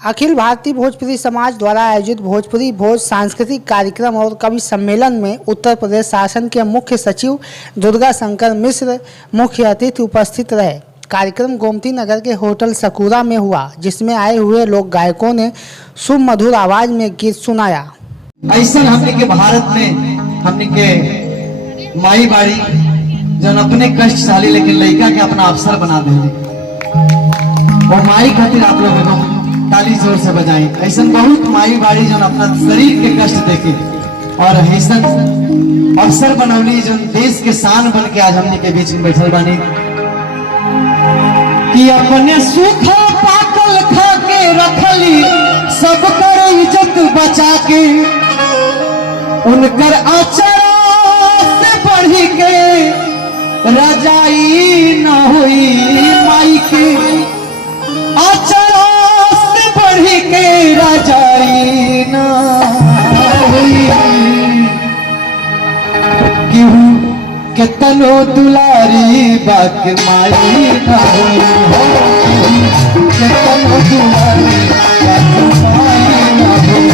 अखिल भारतीय भोजपुरी समाज द्वारा आयोजित भोजपुरी भोज सांस्कृतिक कार्यक्रम और कवि सम्मेलन में उत्तर प्रदेश शासन के मुख्य सचिव दुर्गा शंकर मिश्र मुख्य अतिथि उपस्थित रहे। कार्यक्रम गोमती नगर के होटल सकूरा में हुआ, जिसमें आए हुए लोक गायकों ने सुमधुर आवाज में गीत सुनाया। ऐसा हमने के भारत में हमने के माई बाड़ी जन अपने कष्टशाली लेकिन लड़का के अपना अवसर बना दे और माई खातिर आप लोग ताली जोर से बजाएं। ऐसा बहुत माई बाड़ी जन अपना शरीर के कष्ट देखे और ऐसा अवसर बनौली जो देश के शान बन के आज हमने के बीच में बैठल बानी कि अपने सूखा पाकल खा के रखली सब कर इज्जत बचा के उनकर आचरा से बढ़ी के रजाई न हुई माई के आचरा से बढ़ी के रजाई न हुई क्यों केतनो दुलारी बाक माई न हुई केतनो दुलारी बाक माई न हुई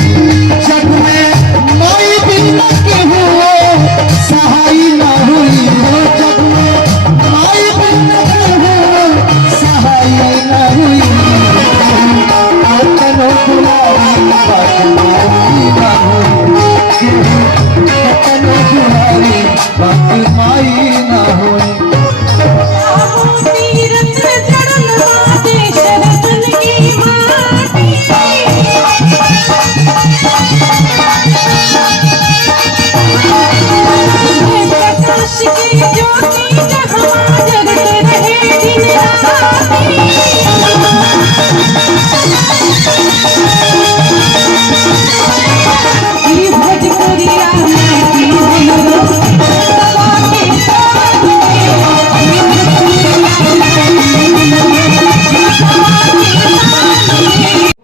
जग में माई बिना के हुए सहाय न हुई जग में माई बिना के हुए सहाय न हुई केतनो दुलारी बाक माई न हुई केतनो दुलारी बाक माई न हुई।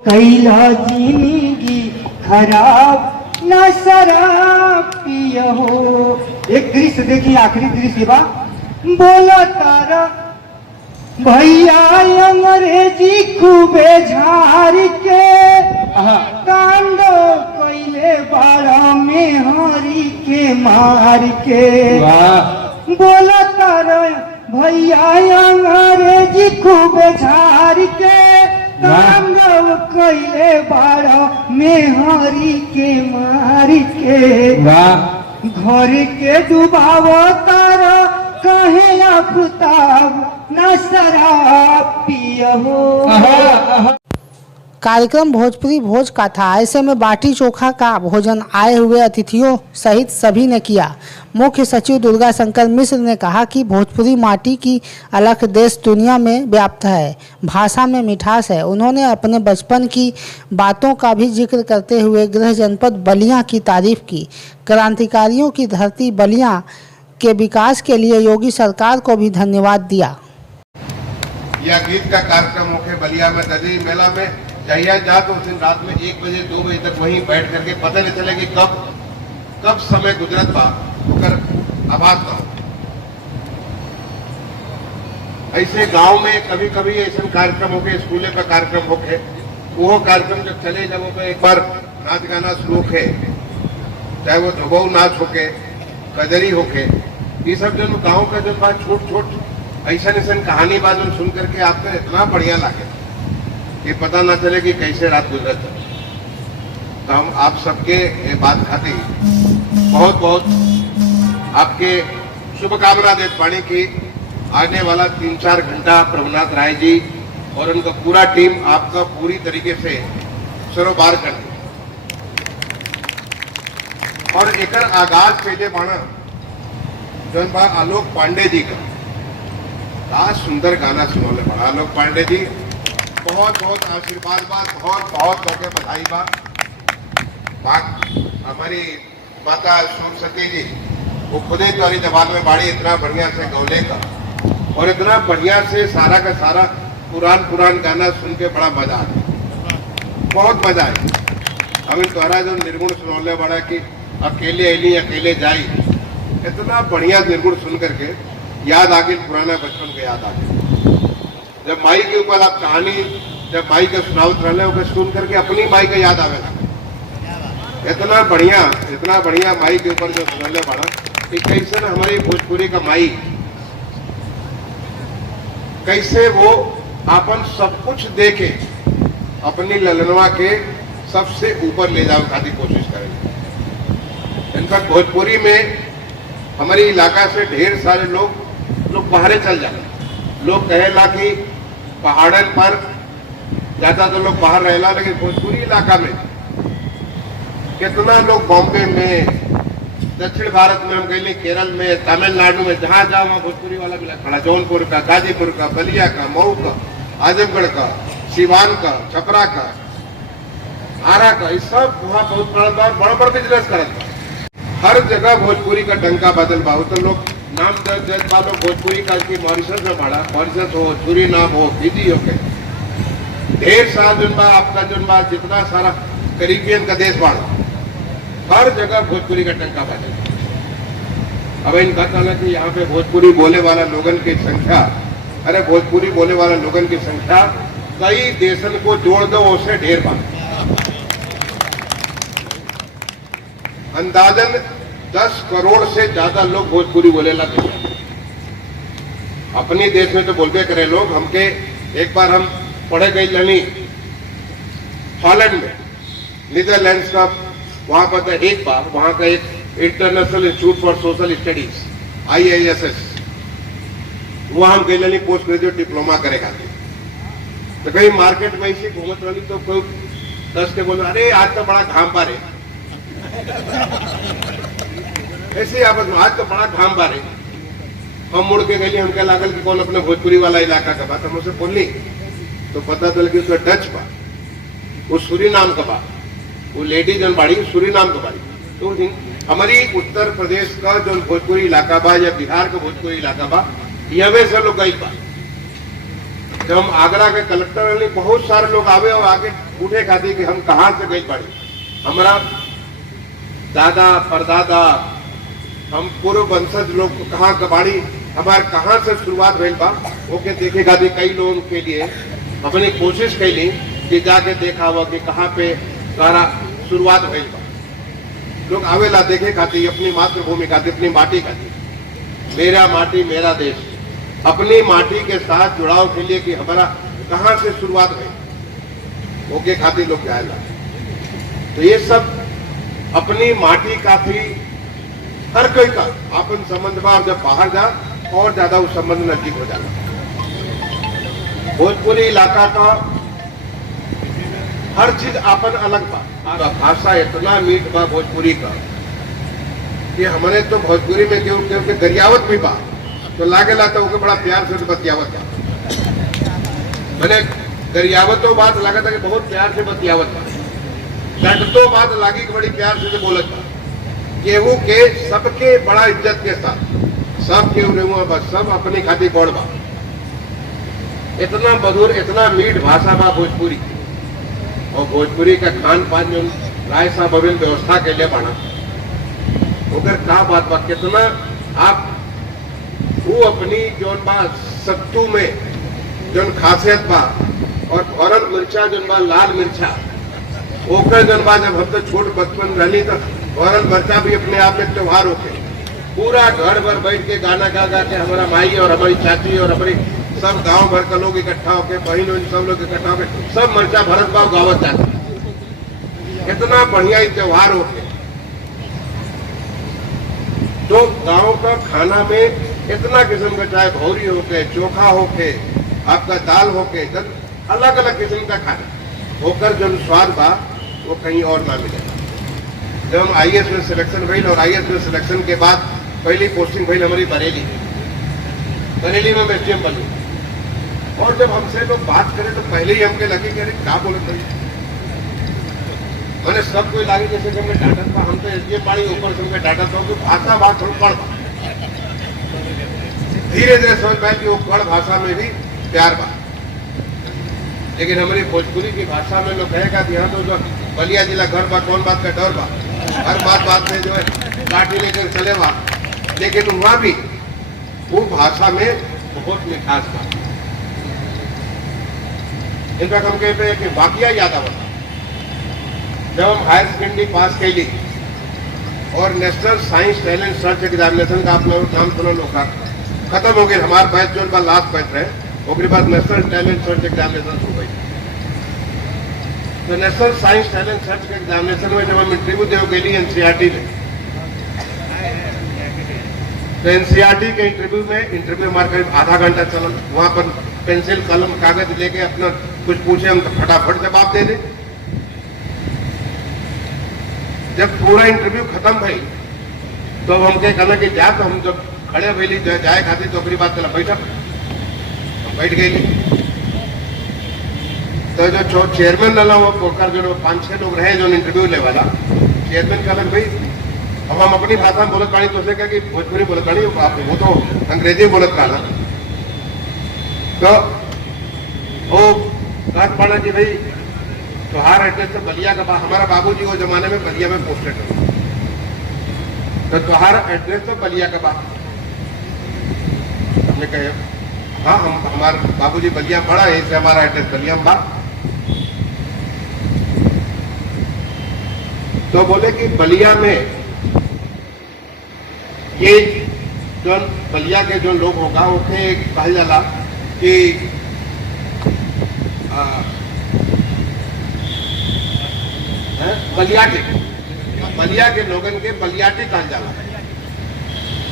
कैला जिंदगी खराब न शराब पियो। एक दृश्य देखिए, आखिरी दृश्य बा। बोला तारा भैया अंग्रेजी खूबे झाड़ के कांडो कैले बारा में हरी के मार के। बोला तारा भैया अंग्रेजी खूबे झाड़ के कांडो कैले बारा में हरी के मार के। घर के डुबाव तारा कहे अफताब न शराब पियो। कार्यक्रम भोजपुरी भोज का था। ऐसे में बाटी चोखा का भोजन आए हुए अतिथियों सहित सभी ने किया। मुख्य सचिव दुर्गा शंकर मिश्र ने कहा कि भोजपुरी माटी की अलख देश दुनिया में व्याप्त है, भाषा में मिठास है। उन्होंने अपने बचपन की बातों का भी जिक्र करते हुए गृह जनपद बलिया की तारीफ की। क्रांतिकारियों की धरती बलिया के विकास के लिए योगी सरकार को भी धन्यवाद दिया। यह गीत का कार्यक्रम मुख्य बलिया में ददी मेला में चाहिए जा तो उस दिन रात में 1 बजे 2 बजे तक वहीं बैठ करके पता नहीं चले कि कब समय गुजरत बा होकर आवाज ना हो। ऐसे गांव में कभी कभी ऐसा कार्यक्रम होके, स्कूले का कार्यक्रम होके, वो कार्यक्रम जब चले जब वो एक बार नाच गाना शुरू होके, चाहे वो धोबऊ नाच होके, कजरी होके, ये सब जो गाँव का जो बात छोट छोट ऐसा कहानी बात सुन करके आपको इतना बढ़िया लगे कि पता ना चले कि कैसे रात गुजरत है। तो हम आप सबके ये बात खाती बहुत बहुत आपके शुभकामना देते पानी की आने वाला 3-4 घंटा प्रभुनाथ राय जी और उनका पूरा टीम आपका पूरी तरीके से सरोबार कर दी। और एक आगाज पहले बाणा जो आलोक पांडे जी का आज सुंदर गाना सुनौले पड़ा। आलोक पांडे जी बहुत बहुत आशीर्वाद बा, बहुत बहुत लोग बधाई बा। हमारी माता सरस्वती जी वो खुदे तुम्हारी जबान में बाड़ी इतना बढ़िया से गौले का और इतना बढ़िया से सारा का सारा पुरान गाना सुन के बड़ा मजा आया, बहुत मजा आया। हम तुम्हारा जो निर्गुण सुनौले बड़ा कि अकेले अली अकेले जाई, इतना बढ़िया निर्गुण सुन करके याद आ गई, पुराना बचपन को याद आ गया। जब माई के ऊपर आप कहानी जब माई के सुनावत रहले ओके सुन करके अपनी माई का याद आवे लगा। इतना बढ़िया माई के ऊपर जो सुनले बड़ा कि कैसे न हमारी भोजपुरी का माई कैसे वो अपन सब कुछ देके अपनी ललनवा के सबसे ऊपर ले जाने खाती कोशिश करेंगे। इनफैक्ट भोजपुरी में हमारी इलाका से ढेर सारे लोग बाहर चल जाते। लोग कहेला कि पहाड़न पर ज्यादा तो लोग बाहर रहेला, लेकिन भोजपुरी इलाका में कितना लोग बॉम्बे में, दक्षिण भारत में हम गए, केरल में, तमिलनाडु में, जहां जहां वहां भोजपुरी वाला मिला खड़ा, जौनपुर का, गाजीपुर का, बलिया का, मऊ का, आजमगढ़ का, सिवान का, छपरा का, आरा का, इस सब वहां बहुत बड़ा बिजनेस करता। हर जगह भोजपुरी का डंका बदल बाहू तो लोग नाम दर्ज लोग भोजपुरी का की मॉरिशस में पड़ा, मॉरिशस हो, सूरीनाम हो, फिजी हो के ढेर सारा जुनबा आपका जुनबा जितना सारा करीबियन का देश बाढ़, हर जगह भोजपुरी का टंका बजे। अब इनका कहना कि यहाँ पे भोजपुरी बोले वाला लोगन की संख्या, अरे भोजपुरी बोले वाला लोगन की संख्या कई देशन को जोड़ दो उससे ढेर बात। अंदाजन 10 करोड़ से ज्यादा लोग भोजपुरी बोले लगे। अपनी देश में तो बोलबे करे लोग। हमके एक बार हम पढ़े गए लनी हॉलैंड में, नीदरलैंड्स का, वहां पर था एक बार, वहां का एक international institute for social studies IISS, वहां हम गए लनी पोस्ट ग्रेजुएट डिप्लोमा करेगा। तो कहीं मार्केट में इसी घूमत रही तो कोई 10 के बोले, अरे आज तो बड़ा घाम पारे, ऐसे आपस में आज तो बड़ा घाम पारे। हम मुड़ के गए, हमके लागल कि कौन अपने भोजपुरी वाला इलाका का बात, हम उससे बोली तो पता चल कि उसका डच बा, वो सूरीनाम का बा, वो लेडी जन बाड़ी सूरीनाम का बाड़ी। तो हमारी उत्तर प्रदेश का जो भोजपुरी इलाका बा या बिहार का भोजपुरी इलाका बा, यवे से लोग गई बा। जब हम आगरा के कलेक्टर रहे, बहुत सारे लोग आवे और आगे पूछे खाते कि हम कहाँ से गई बाड़ी, हमारा दादा परदादा, हम पूर्व वंशज लोग कहाँ का बाड़ी, हमारे कहाँ से शुरुआत भइल बा, ओके देखे खाते कई लोगों के लिए अपनी कोशिश कैली कि जाके देखा हुआ कि कहाँ पे सारा शुरुआत भइल बा। लोग आवेला देखे खातिर अपनी मातृभूमि खातिर, अपनी माटी खातिर, मेरा माटी मेरा देश, अपनी माटी के साथ जुड़ाव के लिए कि हमारा कहाँ से शुरुआत भई, ओके खातिर लोग जाएगा। तो ये सब अपनी माटी का भी हर कोई का अपन संबंध में, जब बाहर जा और ज्यादा उस संबंध नजदीक हो जाएगा। भोजपुरी इलाका का हर चीज अपन अलग बा, भाषा इतना मीठ बा भोजपुरी का कि हमारे तो भोजपुरी में क्योंकि गरियावत भी बा, तो लागेला तो ओके बड़ा प्यार से बतियावत बा। मैंने गरियावतों बात लगा था कि बहुत प्यार से बतियावत बा, डटतो बात लागी कि बड़ी प्यार से बोलत बा। केहू के सबके बड़ा इज्जत के साथ, सब केहू रेहुआ बस, सब अपनी खातिर गौड़ बा। इतना मधुर, इतना मीठ भाषा बा भोजपुरी। और भोजपुरी का खान पान जो राय साहब अभी व्यवस्था के लिए बना, उधर का बात बा, कितना आप वो अपनी जो बा सत्तू में जो खासियत बा, और भरल मिर्चा जो बा लाल मिर्चा, ओकर जन बा जब हम तो छोट बचपन रही तो भरल मिर्चा भी अपने आप में त्योहार होके पूरा घर भर बैठ के गाना गा गा के हमारा माई और हमारी चाची और हमारी सब गांव भर का लोग इकट्ठा होके, बहन वहन सब लोग इकट्ठा होके सब मर्चा भरत बाव गावत जाते। इतना बढ़िया ही त्योहार होके। तो गांव का खाना में इतना किस्म का, चाहे भौरी होके, चोखा होके, आपका दाल होके, अलग अलग किस्म का खाना होकर जो स्वाद बा वो कहीं और ना मिलेगा। जब हम IAS में सिलेक्शन भइल, और IAS में सिलेक्शन के बाद पहली पोस्टिंग भइल हमारी बरेली में मैं SDM बनी। और जब हमसे लोग बात करें तो पहले ही हमके लगे कि अरे क्या बोलत रही, मैंने सब कोई लागे जैसे कि हमने डांटा था, हम तो SDM बाड़ी ऊपर से हमके डांटा था कि भाषा बात थोड़ा पढ़। धीरे धीरे समझ पाए कि वो कड़ भाषा में भी प्यार बा। लेकिन हमारी भोजपुरी की भाषा में लोग कहेगा कि यहाँ तो जो बलिया जिला घर बा, कौन बात का डर बा, हर बात में जो है लाठी लेकर चले बा। लेकिन वहां भी वो भाषा में बहुत मिठास बा। इनफैक्ट हम कहते हैं कि वाकया याद आवत जब हम हायर सेकेंडरी पास कैली और national science talent search examination का आप लोग नाम सुनो लोग का खत्म हो गए, हमारा बैच जो लास्ट बैच रहे, उसके बाद नेशनल टैलेंट सर्च एग्जामिनेशन हो गई। तो नेशनल साइंस टैलेंट सर्च के एग्जामिनेशन में जब हम इंटरव्यू दे गई एनसीईआरटी में, तो एनसीईआरटी के इंटरव्यू हमारे करीब आधा घंटा चला। वहां पर पेंसिल कलम कागज लेके अपना कुछ पूछे हम तो फटाफट जवाब दे दे। जब पूरा इंटरव्यू खत्म भई तो हम क्या कहना कि जा, तो हम जब खड़े भैली जाए खाती तो अपनी बात चला बैठा, हम बैठ गए। तो जो चेयरमैन रहा वो पोकर जो 5-6 लोग रहे जो इंटरव्यू ले वाला, चेयरमैन कहलन भाई अब हम अपनी भाषा में बोलत पानी, तो उसे कहा कि भोजपुरी बोलत पानी, वो तो अंग्रेजी बोलत रहा। तो वो बात पड़ा कि भाई त्योहार एड्रेस तो बलिया का, हमारा बाबूजी वो जमाने में बलिया में पोस्टेड हो, तो त्योहार एड्रेस तो बलिया का बात। हमने कहा हाँ हम हमारे बाबूजी बलिया पड़ा है, इससे हमारा एड्रेस बलिया में बा। तो बोले कि बलिया में ये जो बलिया के जो लोग होगा उसे कहा जाला कि बलिया के लोगन के बलियाटी कहा जाला।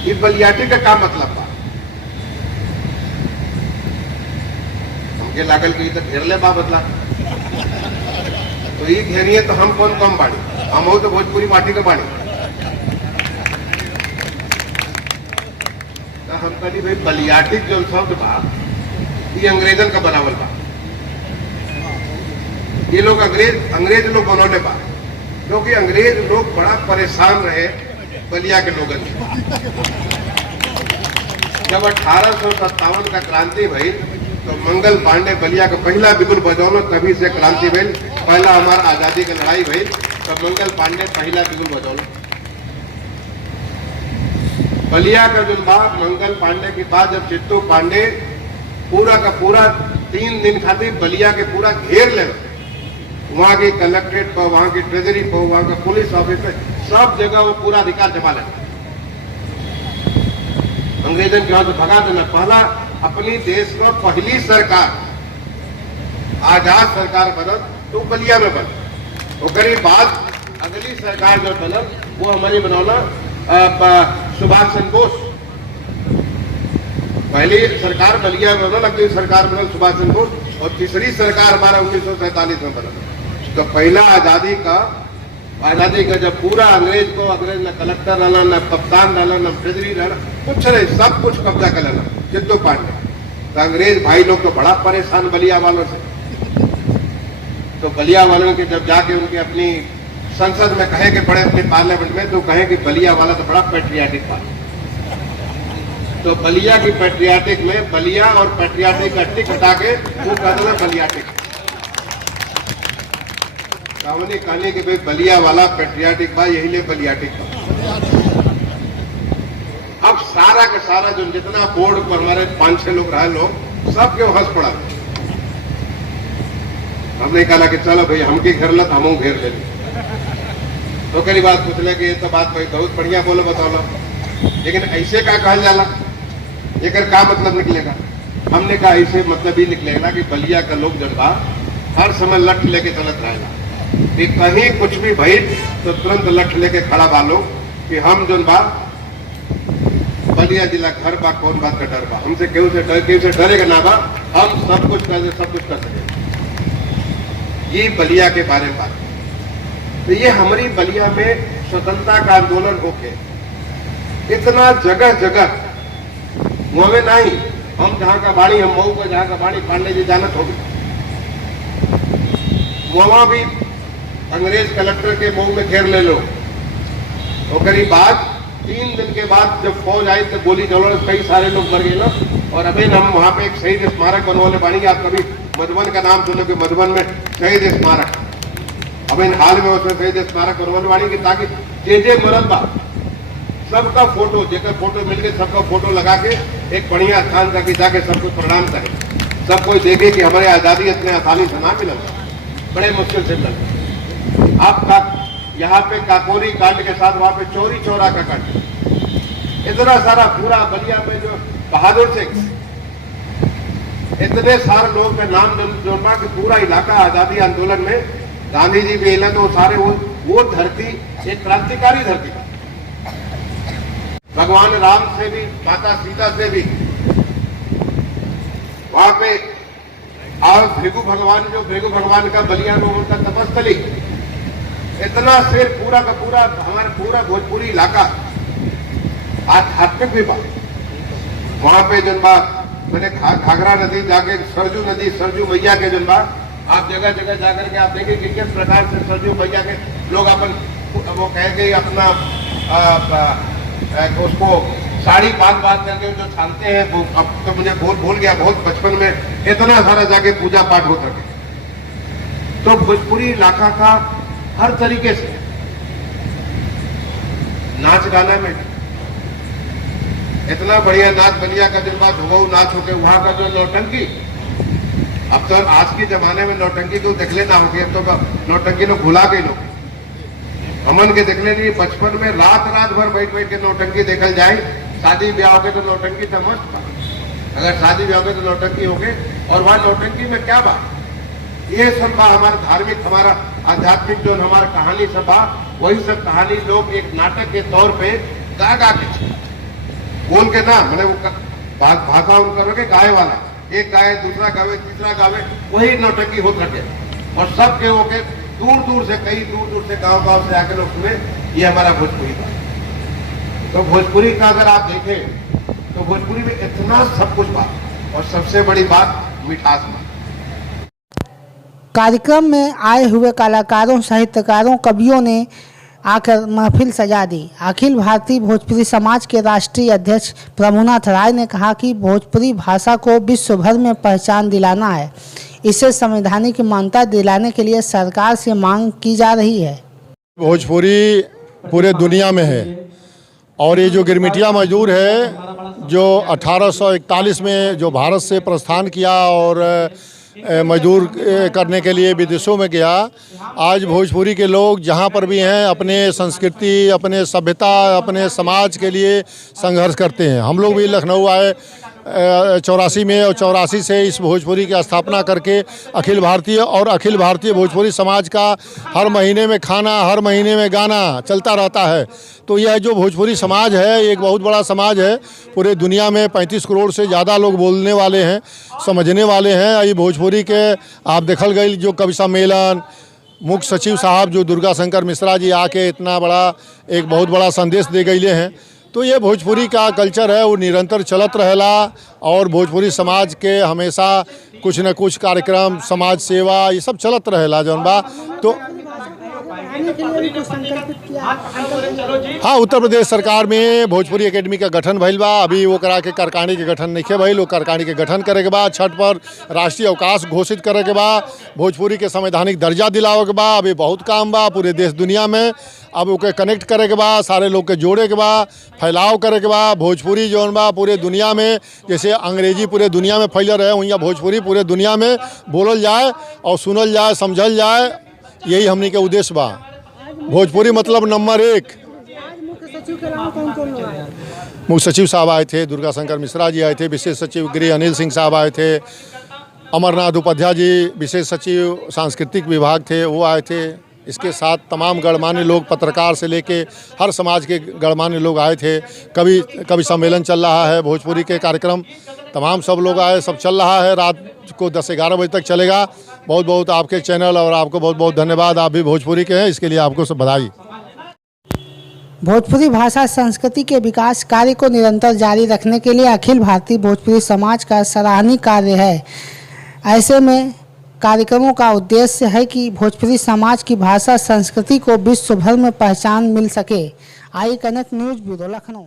ये बलियाटी का क्या मतलब बा? हमके लागल कि तो घेर ले बा बदला, तो ये घेरिए तो हम कौन कम बाड़ी, हम हो तो भोजपुरी माटी का बाड़ी। तो हम कही भाई बलियाटी जो शब्द बा ये अंग्रेजन का बनावल बा, ये लोग अंग्रेज लोग बनौले बा, क्योंकि अंग्रेज लोग बड़ा परेशान रहे बलिया के लोगन से। जब 1857 का क्रांति भई तो मंगल पांडे बलिया का पहला बिगुल बजौलो, तभी से क्रांति भई। पहला हमारा आजादी की लड़ाई भई तो मंगल पांडे पहला बिगुल बजौलो। बलिया का जो बात मंगल पांडे के बाद जब चित्तू पांडे पूरा का पूरा 3 दिन खातिर बलिया के पूरा घेर ले, वहां की कलेक्ट्रेट पर, वहां की ट्रेजरी पर, वहां का पुलिस ऑफिस पे, सब जगह वो पूरा अधिकार जमा ले। अंग्रेजन के हाथ से भगा देना। पहला अपनी देश का पहली सरकार आजाद सरकार बनल तो बलिया में बन, उसके बाद अगली सरकार जो बनल वो हमारी बनौला सुभाष चंद्र बोस। पहली सरकार बलिया में बनल, अगली सरकार बनल सुभाष चंद्र बोस, और तीसरी सरकार हमारा 1947 में बनल। तो पहला आजादी का जब पूरा अंग्रेज न कलेक्टर रहना, न कप्तान रहना, न ट्रेजरी रहना, कुछ नहीं, सब कुछ कब्जा कर लेना चित्तू पांडे। तो अंग्रेज भाई लोग तो बड़ा परेशान बलिया वालों से। तो बलिया वालों के जब जाके उनके अपनी संसद में कहे के पड़े, अपने पार्लियामेंट में, तो कहे कि बलिया वाला तो बड़ा पैट्रियाटिक था। तो बलिया की पैट्रियाटिक में बलिया और पैट्रियाटिक का टिक हटा के वो कहना बलियाटिक। हमने कहने कि भाई बलिया वाला पैट्रियाटिक बा, यही ले बलियाटिक बा। अब सारा का सारा जो जितना बोर्ड पर हमारे 5-6 लोग रहे लोग सब के हंस पड़ा। हमने कहा कि चलो भाई हमके घेर लत हम घेर ले। तो कई बात पूछ ले कि ये तो बात भाई बहुत बढ़िया बोलो बताओ, लेकिन ऐसे का कहल जाला, एक का मतलब निकलेगा? हमने कहा ऐसे मतलब ही निकलेगा कि बलिया का लोग जब बा हर समय लठ लेके चलत रहेगा कि कहीं कुछ भी भई तो तुरंत लठ लेके खड़ा बा लोग कि हम जो बा बलिया जिला घर बा, कौन बात का डर बा, हमसे केहू से डरेगा ना बा, हम सब कुछ कर सके। ये बलिया के बारे में बात। तो ये हमारी बलिया में स्वतंत्रता का आंदोलन होके इतना जगह जगह वहां में नहीं, हम जहां का बाड़ी, हम मऊ को जहां का बाड़ी पांडे जी जानत होगी, वहां भी अंग्रेज कलेक्टर के मऊ में घेर ले लो। और करीब बाद 3 दिन के बाद जब फौज आई तो गोली चलो, कई सारे लोग मर गए ना। और अभी हम वहां पे एक शहीद स्मारक बनवाने बानी। आप कभी मधुबन का नाम सुनोगे, मधुबन में शहीद स्मारक, अब इन हाल में उसमें शहीद स्मारक बनवाने बानी की ताकि जे मरद बा सबका फोटो, जेकर फोटो मिल के सबका फोटो लगा के एक बढ़िया स्थान तक जाके सबको प्रणाम करें, सब कोई देखे कि हमारे आज़ादी इतने आसानी से ना मिला, बड़े मुश्किल से मिला। आप यहाँ पे काकोरी कांड के साथ वहाँ पे चोरी चोरा का कांड, इतना सारा पूरा बलिया में जो बहादुर सिंह, इतने सारे लोग का नाम जोड़ना कि पूरा इलाका आजादी आंदोलन में गांधी जी भी तो सारे वो धरती एक क्रांतिकारी धरती, भगवान राम से भी माता सीता से भी वहां पे और भृगु भगवान, जो भृगु भगवान का बलिया में उनका तपस्थली, इतना से पूरा का पूरा हमारा पूरा भोजपुरी इलाका आध्यात्मिक भी बात। वहां पे जन बात मैंने घाघरा नदी जाके सरजू नदी, सरजू मैया के जन बात आप जगह जगह जाकर के आप देखेंगे किस प्रकार से सरजू मैया के लोग अपन वो कह के अपना उसको साड़ी बांध करके जो छानते हैं, वो अब तो मुझे भूल गया, बहुत बचपन में इतना सारा जाके पूजा पाठ होता है। तो भोजपुरी इलाका का हर तरीके से नाच गाना में इतना बढ़िया नाच बलिया का दिन बाद धुबऊ नाच होके, वहां का जो नौटंकी, अब तो आज के जमाने में नौटंकी तो देख लेना होगी, अब तो नौटंकी लोग भुला गए, लोग अमन के देखने नहीं। बचपन में रात भर बैठ के नौटंकी देखल जाए, शादी ब्याह हो गए तो नौटंकी तो मस्त था, अगर शादी ब्याह हो गए तो नौटंकी हो गए। और वहां नौटंकी में क्या बात, ये सब बा हमारा धार्मिक, हमारा आध्यात्मिक जो हमारा कहानी सब बा, वही सब कहानी लोग एक नाटक के तौर पे गा के बोल के ना, मैंने वो भाषा उनका रखे गाय वाला, एक गाय दूसरा गावे तीसरा गावे, वही नौटंकी होत रखे। और सब के वो के दूर से, कई दूर से गांव से आके लोग सुने, ये हमारा भोजपुरी था। तो भोजपुरी का अगर आप देखें तो भोजपुरी में इतना सब कुछ बात, और सबसे बड़ी बात मिठास बात। कार्यक्रम में आए हुए कलाकारों, साहित्यकारों, कवियों ने आकर महफिल सजा दी। अखिल भारतीय भोजपुरी समाज के राष्ट्रीय अध्यक्ष प्रभुनाथ राय ने कहा कि भोजपुरी भाषा को विश्व भर में पहचान दिलाना है, इसे संवैधानिक मान्यता दिलाने के लिए सरकार से मांग की जा रही है। भोजपुरी पूरे दुनिया में है, और ये जो गिरमिटिया मजदूर है जो 1841 में जो भारत से प्रस्थान किया और मजदूर करने के लिए विदेशों में गया, आज भोजपुरी के लोग जहाँ पर भी हैं अपने संस्कृति, अपने सभ्यता, अपने समाज के लिए संघर्ष करते हैं। हम लोग भी लखनऊ आए 84 में, और 84 से इस भोजपुरी की स्थापना करके अखिल भारतीय भोजपुरी समाज का हर महीने में खाना, हर महीने में गाना चलता रहता है। तो यह जो भोजपुरी समाज है एक बहुत बड़ा समाज है, पूरे दुनिया में 35 करोड़ से ज़्यादा लोग बोलने वाले हैं, समझने वाले हैं। ये भोजपुरी के आप देखल गई जो कवि सम्मेलन, मुख्य सचिव साहब जो दुर्गा शंकर मिश्रा जी आके इतना बड़ा एक बहुत बड़ा संदेश दे गए हैं। तो ये भोजपुरी का कल्चर है वो निरंतर चलत रहेला, और भोजपुरी समाज के हमेशा कुछ न कुछ कार्यक्रम, समाज सेवा, ये सब चलत रहेला जौन बा। तो हाँ, उत्तर प्रदेश सरकार में भोजपुरी एकेडमी का गठन भइल बा। अभी वो करा के कारखानी के गठन नहीं भइल, वो कारखानी के गठन करे के बाद छठ पर राष्ट्रीय अवकाश घोषित करे के बाद भोजपुरी के संवैधानिक दर्जा दिलावे के बाद अभी बहुत काम बा पूरे देश दुनिया में। अब ओके कनेक्ट करे के बाद, सारे लोग के जोड़े के बाद, फैलाव करे के बाद भोजपुरी जौन बा पूरे दुनिया में, जैसे अंग्रेजी पूरे दुनिया में फैल रहे वहीं भोजपुरी पूरे दुनिया में बोलल जाए और सुनल जाए, समझल जाए, यही हमनी के उद्देश्य बा। भोजपुरी मतलब नंबर 1। मुख्य सचिव साहब आए थे, दुर्गा शंकर मिश्रा जी आए थे, विशेष सचिव गृह अनिल सिंह साहब आए थे, अमरनाथ उपाध्याय जी विशेष सचिव सांस्कृतिक विभाग थे वो आए थे। इसके साथ तमाम गणमान्य लोग, पत्रकार से लेके हर समाज के गणमान्य लोग आए थे। कवि सम्मेलन चल रहा है, भोजपुरी के कार्यक्रम तमाम सब लोग आए, सब चल रहा है। रात को 10-11 बजे तक चलेगा। बहुत बहुत आपके चैनल और आपको बहुत बहुत धन्यवाद। आप भी भोजपुरी के हैं, इसके लिए आपको सब बधाई। भोजपुरी भाषा संस्कृति के विकास कार्य को निरंतर जारी रखने के लिए अखिल भारतीय भोजपुरी समाज का सराहनीय कार्य है। ऐसे में कार्यक्रमों का उद्देश्य है कि भोजपुरी समाज की भाषा संस्कृति को विश्व भर में पहचान मिल सके। I connect news bureau, Lucknow.